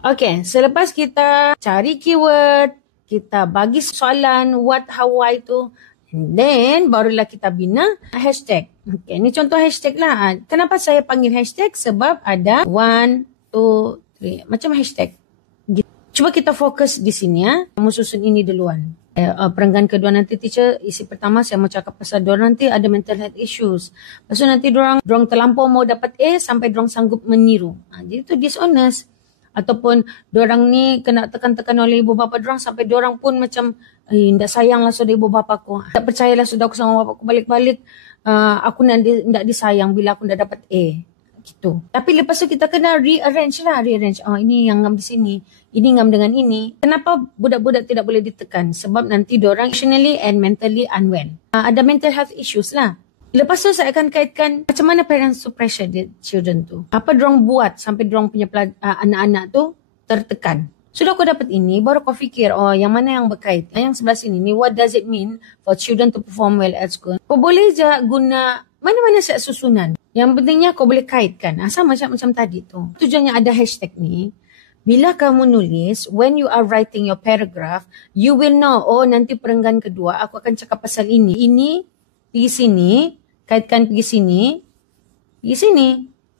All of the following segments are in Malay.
Okay, selepas kita cari keyword, kita bagi soalan what, how, why tu, and then barulah kita bina hashtag. Okay, ni contoh hashtag lah. Kenapa saya panggil hashtag? Sebab ada 1, 2, 3 macam hashtag. Cuba kita fokus di sini ya. Kamu susun ini duluan. Perenggan kedua nanti teacher, isi pertama saya mau cakap pasal diorang nanti ada mental health issues. Lepas tu nanti diorang terlampau mau dapat A sampai diorang sanggup meniru. Jadi itu dishonest. Ataupun diorang ni kena tekan-tekan oleh ibu bapa diorang sampai diorang pun macam tidak sayang lah sudah ibu bapa aku. Tak percayalah sudah aku sama bapa aku balik-balik. Aku nak disayang bila aku dah dapat A. Gitu. Tapi lepas tu kita kena rearrange. Ini yang ngam di sini. Ini ngam dengan ini. Kenapa budak-budak tidak boleh ditekan? Sebab nanti diorang emotionally and mentally unwell. Ada mental health issues lah. Lepas tu saya akan kaitkan macam mana parents to pressure the children tu. Apa diorang buat sampai diorang punya anak-anak tu tertekan. Sudah kau dapat ini, baru kau fikir, yang mana yang berkait. Yang sebelah sini ni, what does it mean for children to perform well at school? Kau boleh je guna mana-mana set susunan. Yang pentingnya kau boleh kaitkan. Sama macam tadi tu. Tujuannya ada hashtag ni. Bila kamu nulis, when you are writing your paragraph, you will know, nanti perenggan kedua, aku akan cakap pasal ini. Ini, pergi sini, kaitkan pergi sini,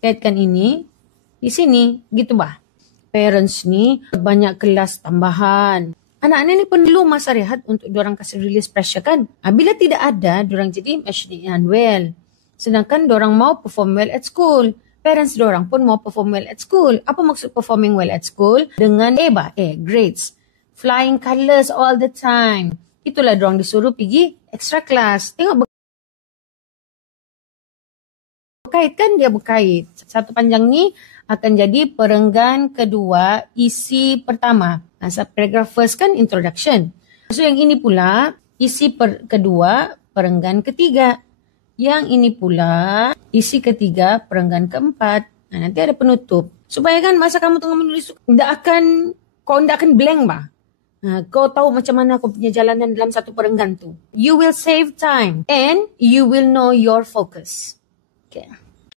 kaitkan ini, di sini, gitu bah. Parents ni banyak kelas tambahan. Anak-anak ni perlu masa rehat untuk diorang kasih release pressure kan. Bila tidak ada, diorang jadi emotionally unwell. Sedangkan diorang mau perform well at school. Parents diorang pun mau perform well at school. Apa maksud performing well at school? Dengan grades. Flying colours all the time. Itulah diorang disuruh pergi extra class. Tengok berkait kan, dia berkait. Satu panjang ni akan jadi perenggan kedua isi pertama. Paragraph first kan introduction. So yang ini pula isi kedua perenggan ketiga. Yang ini pula isi ketiga perenggan keempat. Nanti ada penutup. Supaya kan masa kamu tengah menulis kau tidak akan blank bah. Kau tahu macam mana kau punya jalanan dalam satu perenggan tu. You will save time and you will know your focus. Okay.